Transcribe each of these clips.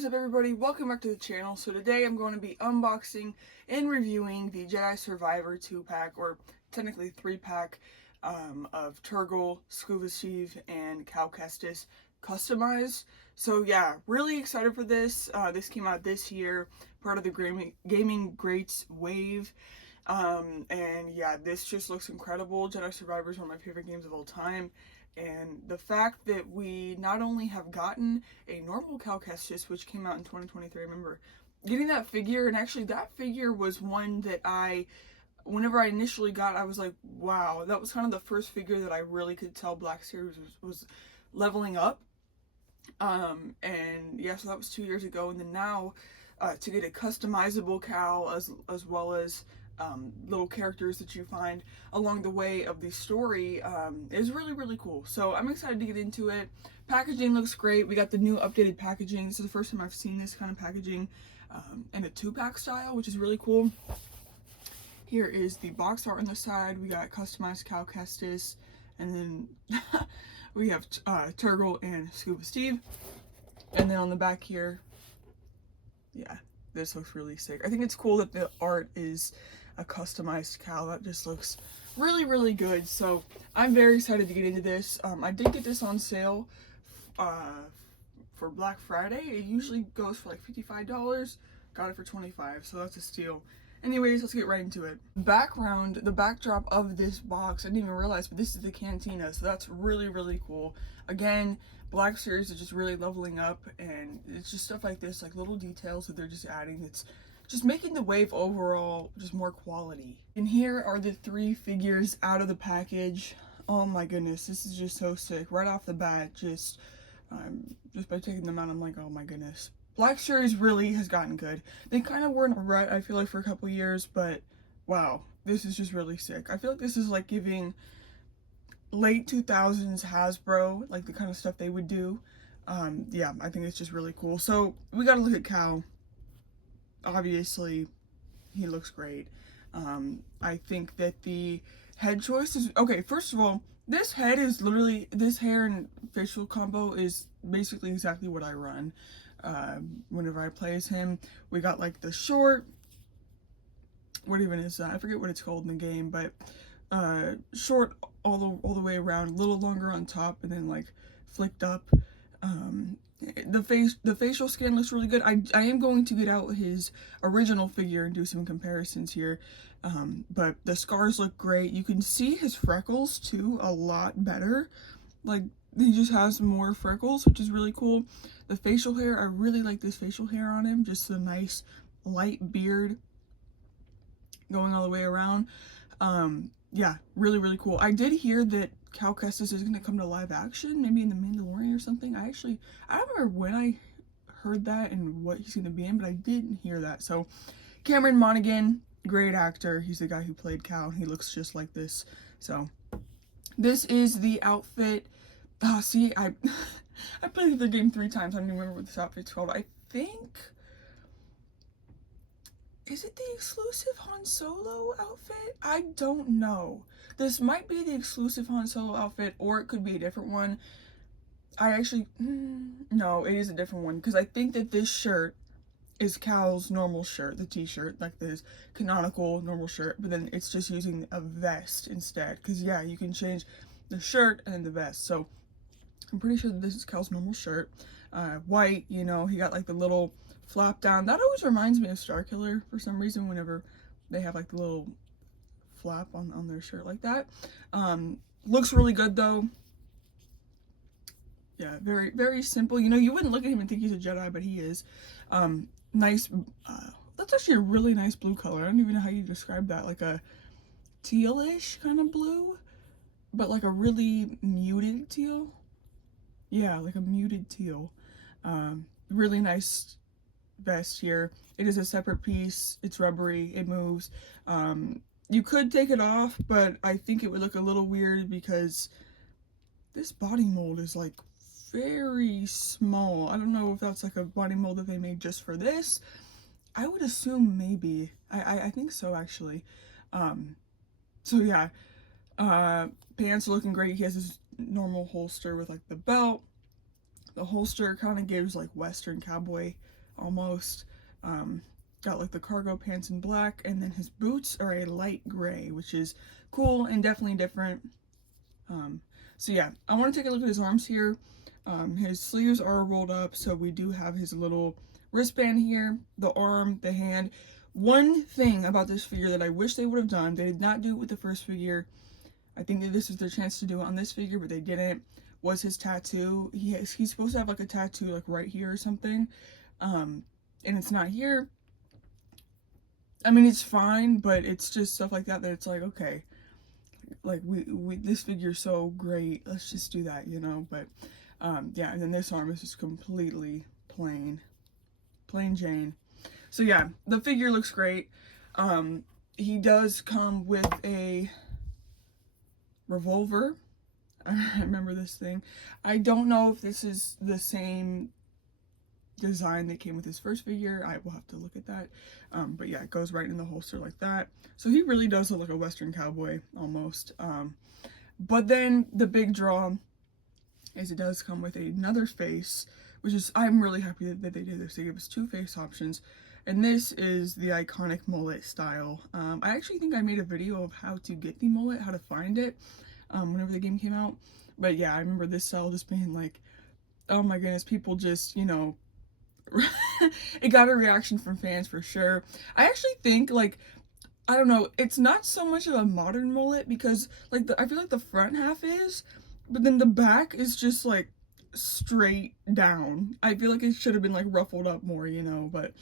is up, everybody? Welcome back to the channel. So today I'm going to be unboxing and reviewing the Jedi Survivor 2-pack, or technically 3-pack, of Turgle, Scuba Steve, and Cal Kestis customized. So yeah, really excited for this. This came out this year, part of the Gaming Greats wave. And yeah, this just looks incredible. Jedi Survivor is one of my favorite games of all time. And the fact that we not only have gotten a normal Cal Kestis, which came out in 2023, I remember getting that figure, and actually that figure was one that whenever I initially got, I was like, wow, that was kind of the first figure that I really could tell Black Series was leveling up. And yeah, so that was 2 years ago, and then now to get a customizable Cal as well as little characters that you find along the way of the story is really cool. So I'm excited to get into it. Packaging looks great. We got the new updated packaging. This is the first time I've seen this kind of packaging in a 2-pack style, which is really cool. Here is the box art on the side. We got customized Cal Kestis, and then we have Turgle and Scuba Steve. And then on the back here, yeah, this looks really sick. I think it's cool that the art is a customized Cal. That just looks really good. So I'm very excited to get into this. I did get this on sale for Black Friday. It usually goes for like $55. Got it for $25, so that's a steal. Anyways, let's get right into it. The backdrop of this box, I didn't even realize, but this is the cantina, so that's really cool. Again, Black Series is just really leveling up, and it's just stuff like this, like little details that they're just adding. It's just making the wave overall just more quality. And here are the 3 figures out of the package. Oh my goodness, this is just so sick. Right off the bat, just by taking them out, I'm like, oh my goodness. Black Series really has gotten good. They kind of were in a rut, I feel like, for a couple years, but wow, this is just really sick. I feel like this is like giving late 2000s Hasbro, like the kind of stuff they would do. Yeah, I think it's just really cool. So we gotta look at Cal. Obviously, he looks great. I think that the head choice is okay. First of all, this head is literally, this hair and facial combo is basically exactly what I run whenever I play as him. We got like the short, what even is that? I forget what it's called in the game, but short all the way around, a little longer on top, and then like flicked up. The facial skin looks really good. I am going to get out his original figure and do some comparisons here, but the scars look great. You can see his freckles too a lot better. Like, he just has more freckles, which is really cool. The facial hair, I really like this facial hair on him. Just a nice light beard going all the way around. Yeah, really cool. I did hear that Cal Kestis is going to come to live action, maybe in The Mandalorian or something. I don't remember when I heard that and what he's going to be in, but I did hear that. So, Cameron Monaghan, great actor. He's the guy who played Cal, and he looks just like this. So, this is the outfit. See, I played the game 3 times. I don't even remember what this outfit's called. I think, is it the exclusive Han Solo outfit? I don't know. This might be the exclusive Han Solo outfit, or it could be a different one. I actually, no, it is a different one, because I think that this shirt is Cal's normal shirt, the t-shirt, like this canonical normal shirt, but then it's just using a vest instead, because yeah, you can change the shirt and then the vest. So I'm pretty sure that this is Cal's normal shirt. White, you know, he got like the little flap down. That always reminds me of Starkiller for some reason, whenever they have like the little flap on their shirt like that. Looks really good though. Yeah, very simple. You know, you wouldn't look at him and think he's a Jedi, but he is. Nice, that's actually a really nice blue color. I don't even know how you describe that. Like a tealish kind of blue, but like a really muted teal. Yeah, like a muted teal. Really nice vest here. It is a separate piece. It's rubbery. It moves. You could take it off, but I think it would look a little weird because this body mold is like very small. I don't know if that's like a body mold that they made just for this. I would assume maybe. I think so, actually. So yeah, pants are looking great. He has his normal holster with like the belt. The holster kind of gives like Western cowboy almost. Got like the cargo pants in black, and then his boots are a light gray, which is cool and definitely different. So yeah, I want to take a look at his arms here. His sleeves are rolled up, so we do have his little wristband here, the arm, the hand. One thing about this figure that I wish they would have done, they did not do it with the first figure. I think that this was their chance to do it on this figure, but they didn't, was his tattoo. He's supposed to have like a tattoo like right here or something. And it's not here. I mean, it's fine, but it's just stuff like that it's like, okay, like we this figure's so great, let's just do that, you know. But yeah, and then this arm is just completely plain Jane. So yeah, the figure looks great. He does come with a revolver. I remember this thing. I don't know if this is the same design that came with his first figure. I will have to look at that. But yeah, it goes right in the holster like that. So he really does look like a Western cowboy almost. But then the big draw is it does come with another face, which is, I'm really happy that they did this. They gave us two face options. And this is the iconic mullet style. I actually think I made a video of how to get the mullet, how to find it, whenever the game came out. But yeah, I remember this style just being like, oh my goodness, people just, you know, it got a reaction from fans for sure. I actually think, like, I don't know, it's not so much of a modern mullet because, like, I feel like the front half is, but then the back is just, like, straight down. I feel like it should have been, like, ruffled up more, you know, but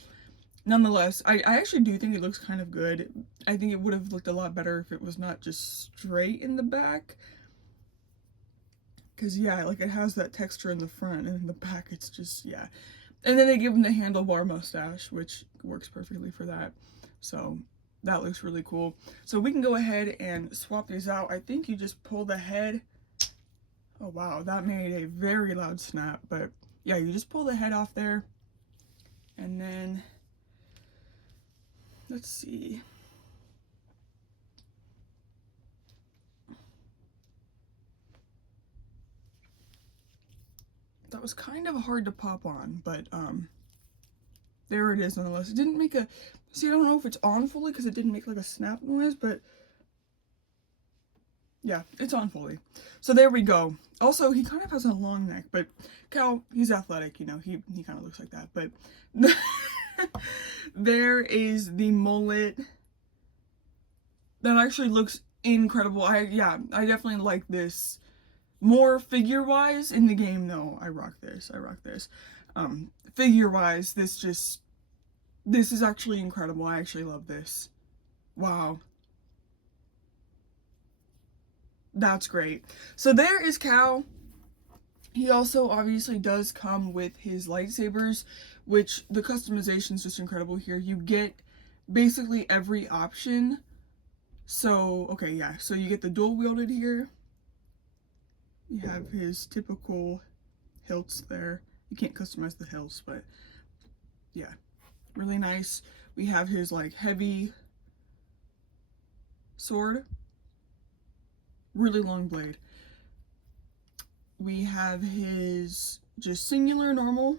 nonetheless, I actually do think it looks kind of good. I think it would have looked a lot better if it was not just straight in the back. Because, yeah, like, it has that texture in the front, and in the back it's just, yeah. And then they give him the handlebar mustache, which works perfectly for that. So that looks really cool. So we can go ahead and swap these out. I think you just pull the head. Oh wow, that made a very loud snap. But yeah, you just pull the head off there. And then, let's see. That was kind of hard to pop on, but there it is nonetheless. It didn't make a, see, I don't know if it's on fully because it didn't make like a snap noise, but yeah, it's on fully. So there we go. Also, he kind of has a long neck, but Cal, he's athletic, you know, he kind of looks like that, but there is the mullet that actually looks incredible. I definitely like this. More figure-wise in the game, though, I rock this. Figure-wise, this is actually incredible. I actually love this. Wow. That's great. So there is Cal. He also obviously does come with his lightsabers, which the customization is just incredible here. You get basically every option. So, okay, yeah. So you get the dual-wielded here. You have his typical hilts there. You can't customize the hilts, but yeah, really nice. We have his like heavy sword, really long blade. We have his just singular normal,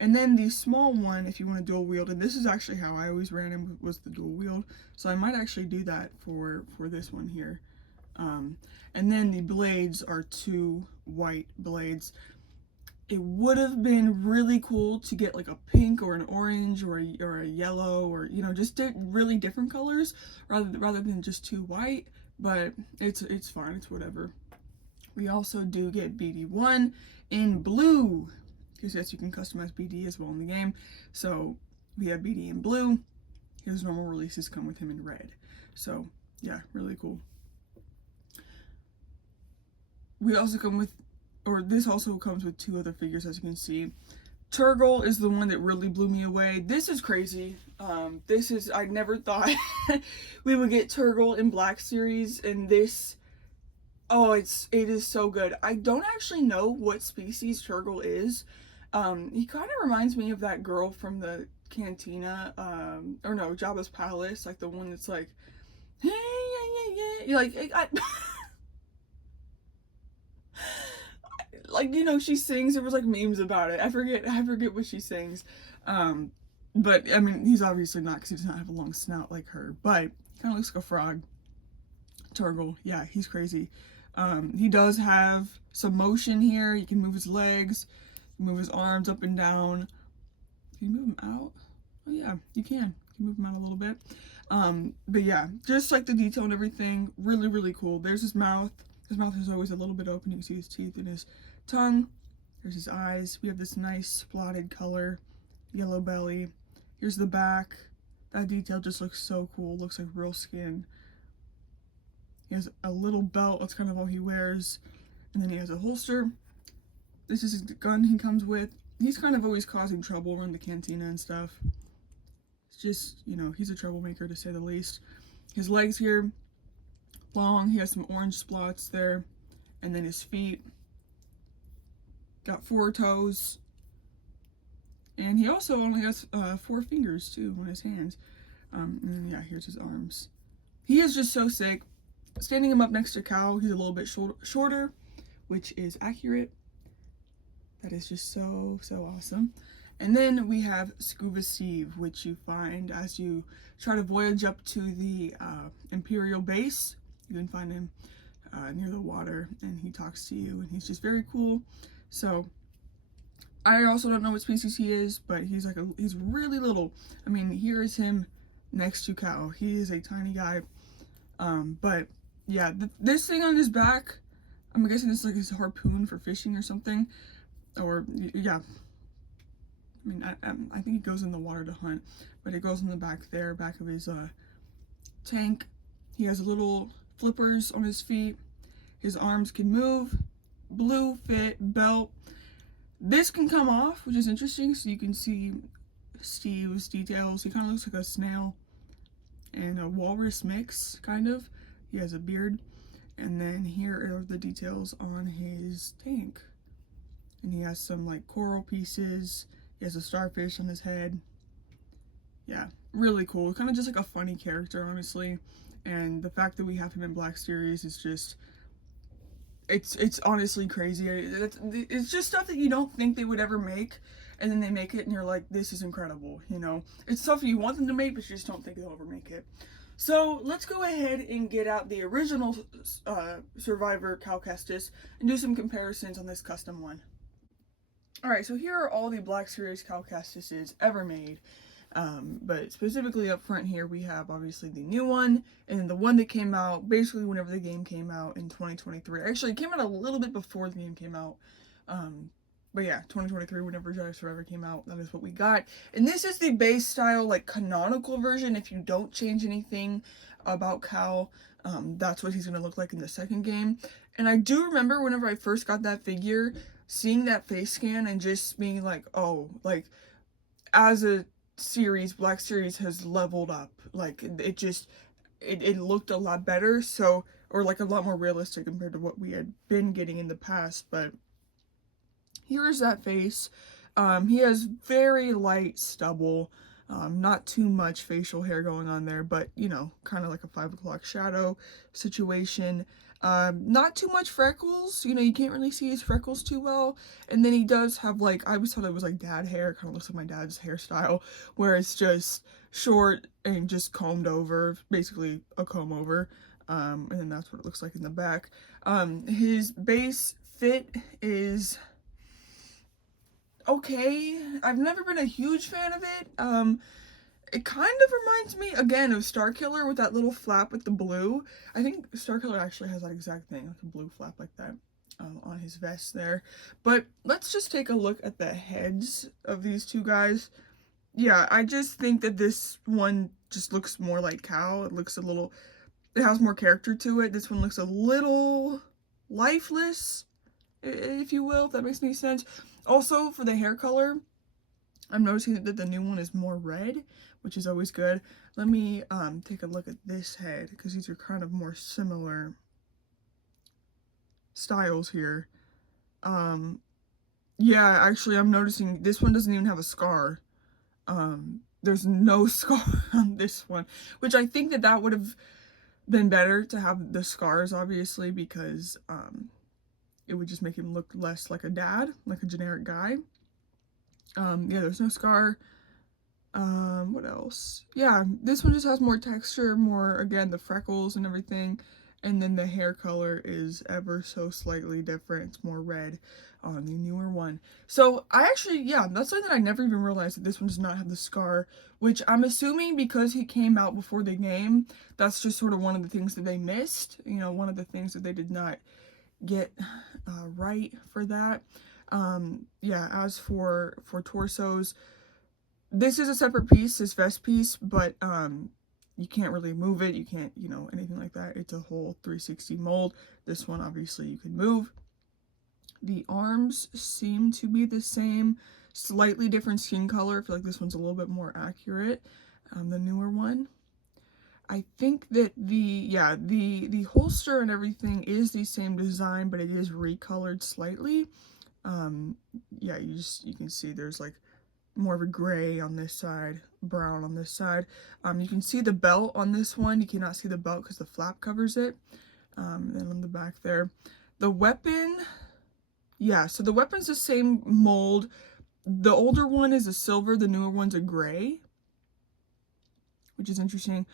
and then the small one if you want to dual wield. And this is actually how I always ran him, was the dual wield. So I might actually do that for this one here. And then the blades are two white blades. It would have been really cool to get like a pink or an orange or a yellow, or, you know, just really different colors rather than just two white, but it's fine, it's whatever. We also do get BD1 in blue, because yes, you can customize BD as well in the game. So we have BD in blue. His normal releases come with him in red. So yeah, really cool. We also come with, or this also comes with two other figures, as you can see. Turgle is the one that really blew me away. This is crazy. I never thought we would get Turgle in Black Series, and this, oh, it is so good. I don't actually know what species Turgle is. He kind of reminds me of that girl from the cantina, or no, Jabba's palace, like the one that's like, hey, yeah, like, like, you know, she sings. There was like memes about it. I forget what she sings. But I mean, he's obviously not, because he does not have a long snout like her. But he kind of looks like a frog. Turgle, yeah, he's crazy. He does have some motion here. He can move his legs, move his arms up and down. Can you move him out? Oh yeah, you can. You can move him out a little bit. But yeah, just like the detail and everything, really, really cool. There's his mouth. His mouth is always a little bit open. You can see his teeth and his tongue. There's his eyes. We have this nice spotted color, yellow belly. Here's the back. That detail just looks so cool. Looks like real skin. He has a little belt. That's kind of all he wears. And then he has a holster. This is his gun he comes with. He's kind of always causing trouble around the cantina and stuff. It's just, you know, he's a troublemaker to say the least. His legs here, long. He has some orange spots there. And then his feet. Got 4 toes. And he also only has 4 fingers too on his hands. And then, yeah, here's his arms. He is just so sick. Standing him up next to Cal, he's a little bit shorter, which is accurate. That is just so, so awesome. And then we have Scuba Steve, which you find as you try to voyage up to the Imperial base. You can find him near the water, and he talks to you, and he's just very cool. So I also don't know what species he is, but he's really little. I mean, here is him next to Cal. He is a tiny guy. But yeah, this thing on his back, I'm guessing this is like his harpoon for fishing or something. Or, yeah. I mean, I think he goes in the water to hunt, but it goes in the back there, back of his tank. He has little flippers on his feet. His arms can move. Blue fit belt. This can come off, which is interesting, so you can see Steve's details. He kind of looks like a snail and a walrus mix, kind of. He has a beard. And then here are the details on his tank. And he has some like coral pieces. He has a starfish on his head. Yeah, really cool. Kind of just like a funny character, honestly. And the fact that we have him in Black Series is just, it's honestly crazy. It's just stuff that you don't think they would ever make, and then they make it and you're like, this is incredible, you know? It's stuff you want them to make, but you just don't think they'll ever make it. So let's go ahead and get out the original Survivor Cal Kestis and do some comparisons on this custom one. Alright, so here are all the Black Series Cal Kestises ever made. But specifically up front here, we have obviously the new one, and then the one that came out basically whenever the game came out in 2023. Actually, it came out a little bit before the game came out. But yeah, 2023, whenever Jedi Survivor came out, that is what we got. And this is the base style, like, canonical version. If you don't change anything about Cal, that's what he's going to look like in the second game. And I do remember whenever I first got that figure, seeing that face scan and just being like, oh, like, as a series, Black Series has leveled up. Like, it looked a lot better, so, or like a lot more realistic compared to what we had been getting in the past. But here's that face. He has very light stubble, not too much facial hair going on there, but, you know, kind of like a 5 o'clock shadow situation. Not too much freckles, you know, you can't really see his freckles too well. And then he does have, like, I always thought it was like dad hair, kind of looks like my dad's hairstyle, where it's just short and just combed over, basically a comb over. And then that's what it looks like in the back. His base fit is okay. I've never been a huge fan of it. It kind of reminds me, again, of Starkiller with that little flap with the blue. I think Starkiller actually has that exact thing, like a blue flap like that on his vest there. But let's just take a look at the heads of these two guys. Yeah, I just think that this one just looks more like Cal. It looks a little, it has more character to it. This one looks a little lifeless, if you will, if that makes any sense. Also, for the hair color, I'm noticing that the new one is more red, which is always good. Let me take a look at this head, because these are kind of more similar styles here. Yeah, actually, I'm noticing this one doesn't even have a scar. There's no scar on this one, which I think that would have been better to have the scars, obviously, because it would just make him look less like a dad, like a generic guy. Yeah, there's no scar. What else? Yeah, this one just has more texture, more, again, the freckles and everything. And then the hair color is ever so slightly different. It's more red on the newer one. So I actually, yeah, that's something that I never even realized, that this one does not have the scar, which I'm assuming because he came out before the game, that's just sort of one of the things that they missed. You know, one of the things that they did not get right for that. Yeah, as for torsos, this is a separate piece, this vest piece, but you can't really move it, you can't, you know, anything like that. It's a whole 360 mold. This one obviously you can move. The arms seem to be the same, slightly different skin color. I feel like this one's a little bit more accurate, the newer one. I think that the holster and everything is the same design, but it is recolored slightly. Yeah, you can see there's like more of a gray on this side, brown on this side. You can see the belt on this one. You cannot see the belt because the flap covers it. Then on the back there, the weapon, yeah, so the weapon's the same mold. The older one is a silver, the newer one's a gray, which is interesting.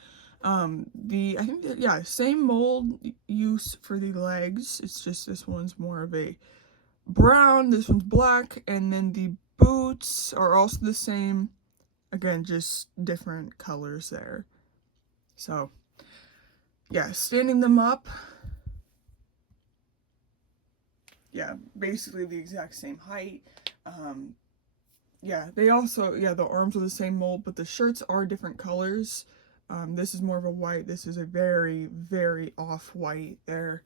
I think that, yeah, same mold use for the legs. It's just this one's more of a brown, this one's black, and then the boots are also the same. Again, just different colors there. So, yeah, standing them up, yeah, basically the exact same height. Yeah, they also, yeah, the arms are the same mold, but the shirts are different colors. This is more of a white. This is a very, very off-white there.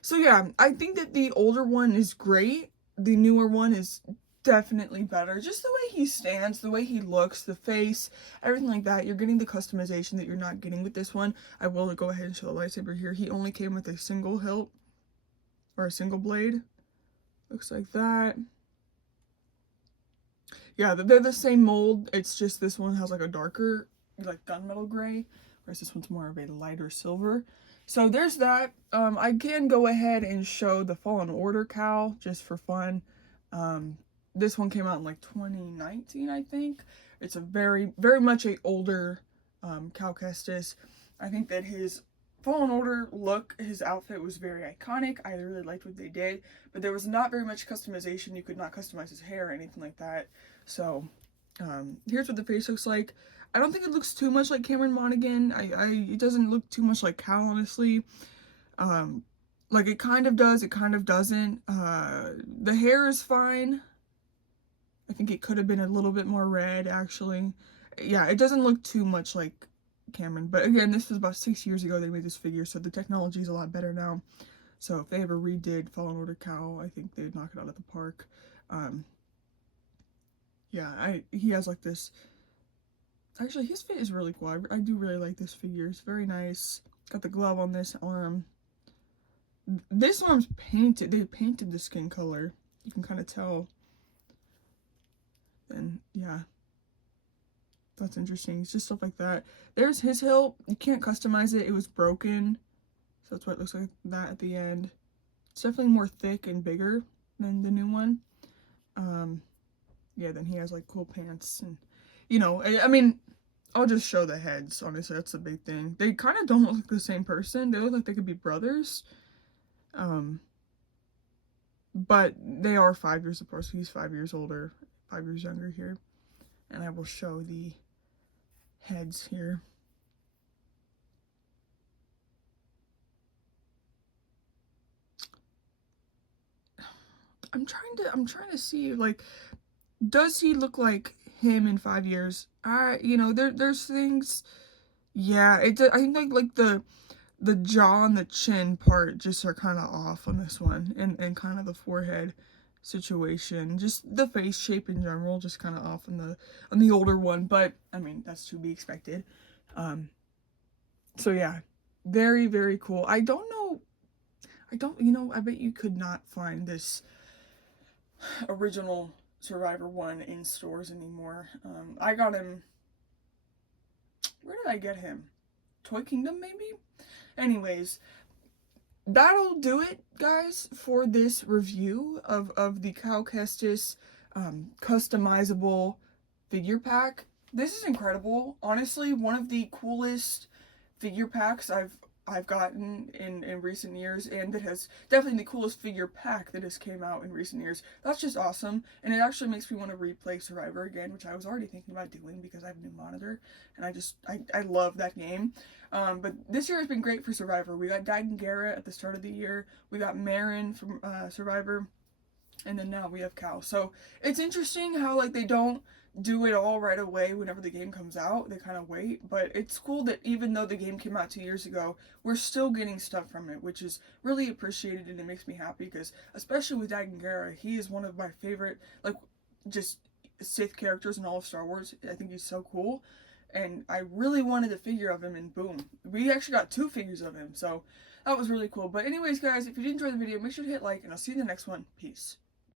So yeah, I think that the older one is great. The newer one is definitely better. Just the way he stands, the way he looks, the face, everything like that. You're getting the customization that you're not getting with this one. I will go ahead and show the lightsaber here. He only came with a single hilt, or a single blade. Looks like that. Yeah, they're the same mold. It's just this one has like a darker, like gunmetal gray, whereas this one's more of a lighter silver. So there's that. I can go ahead and show the Fallen Order cowl just for fun. This one came out in like 2019, I think. It's a very, very much a older Cal Kestis. I think that his Fallen Order look, his outfit was very iconic. I really liked what they did, but there was not very much customization. You could not customize his hair or anything like that. So here's what the face looks like. I don't think it looks too much like Cameron Monaghan. It doesn't look too much like Cal, honestly. Like it kind of does, it kind of doesn't. The hair is fine. I think it could have been a little bit more red, actually. Yeah, it doesn't look too much like Cameron. But again, this was about 6 years ago they made this figure, so the technology is a lot better now. So if they ever redid Fallen Order Cal, I think they'd knock it out of the park. Yeah, he has like this. Actually, his fit is really cool. I do really like this figure. It's very nice. Got the glove on this arm. This arm's painted. They painted the skin color. You can kind of tell. And yeah, that's interesting. It's just stuff like that. There's his hilt. You can't customize it. It was broken. So that's why it looks like that at the end. It's definitely more thick and bigger than the new one. Yeah, then he has like cool pants and, you know, I mean, I'll just show the heads. Honestly, that's the big thing. They kind of don't look like the same person. They look like they could be brothers. But they are 5 years apart, so he's 5 years older, 5 years younger here. And I will show the heads here. I'm trying to see, like, does he look like him in 5 years? You know, there's things, yeah, I think like the jaw and the chin part just are kind of off on this one, and kind of the forehead situation, just the face shape in general, just kind of off on the older one, but I mean, that's to be expected. So yeah, very, very cool. I don't know, you know, I bet you could not find this original Survivor 1 in stores anymore. I got him, where did I get him? Toy Kingdom, maybe? Anyways, that'll do it, guys, for this review of the Cal Kestis customizable figure pack. This is incredible. Honestly, one of the coolest figure packs I've gotten in recent years, and that has definitely the coolest figure pack that has came out in recent years. That's just awesome, and it actually makes me want to replay Survivor again, which I was already thinking about doing because I have a new monitor, and I love that game. But this year has been great for Survivor. We got Dyden Garrett at the start of the year. We got Marin from Survivor. And then now we have Cal. So it's interesting how like they don't do it all right away whenever the game comes out. They kind of wait, but it's cool that even though the game came out 2 years ago, we're still getting stuff from it, which is really appreciated, and it makes me happy because especially with Dagon, he is one of my favorite like just Sith characters in all of Star Wars. I think he's so cool. And I really wanted a figure of him, and boom, we actually got 2 figures of him, so that was really cool. But anyways, guys, if you did enjoy the video, make sure to hit like, and I'll see you in the next one. Peace.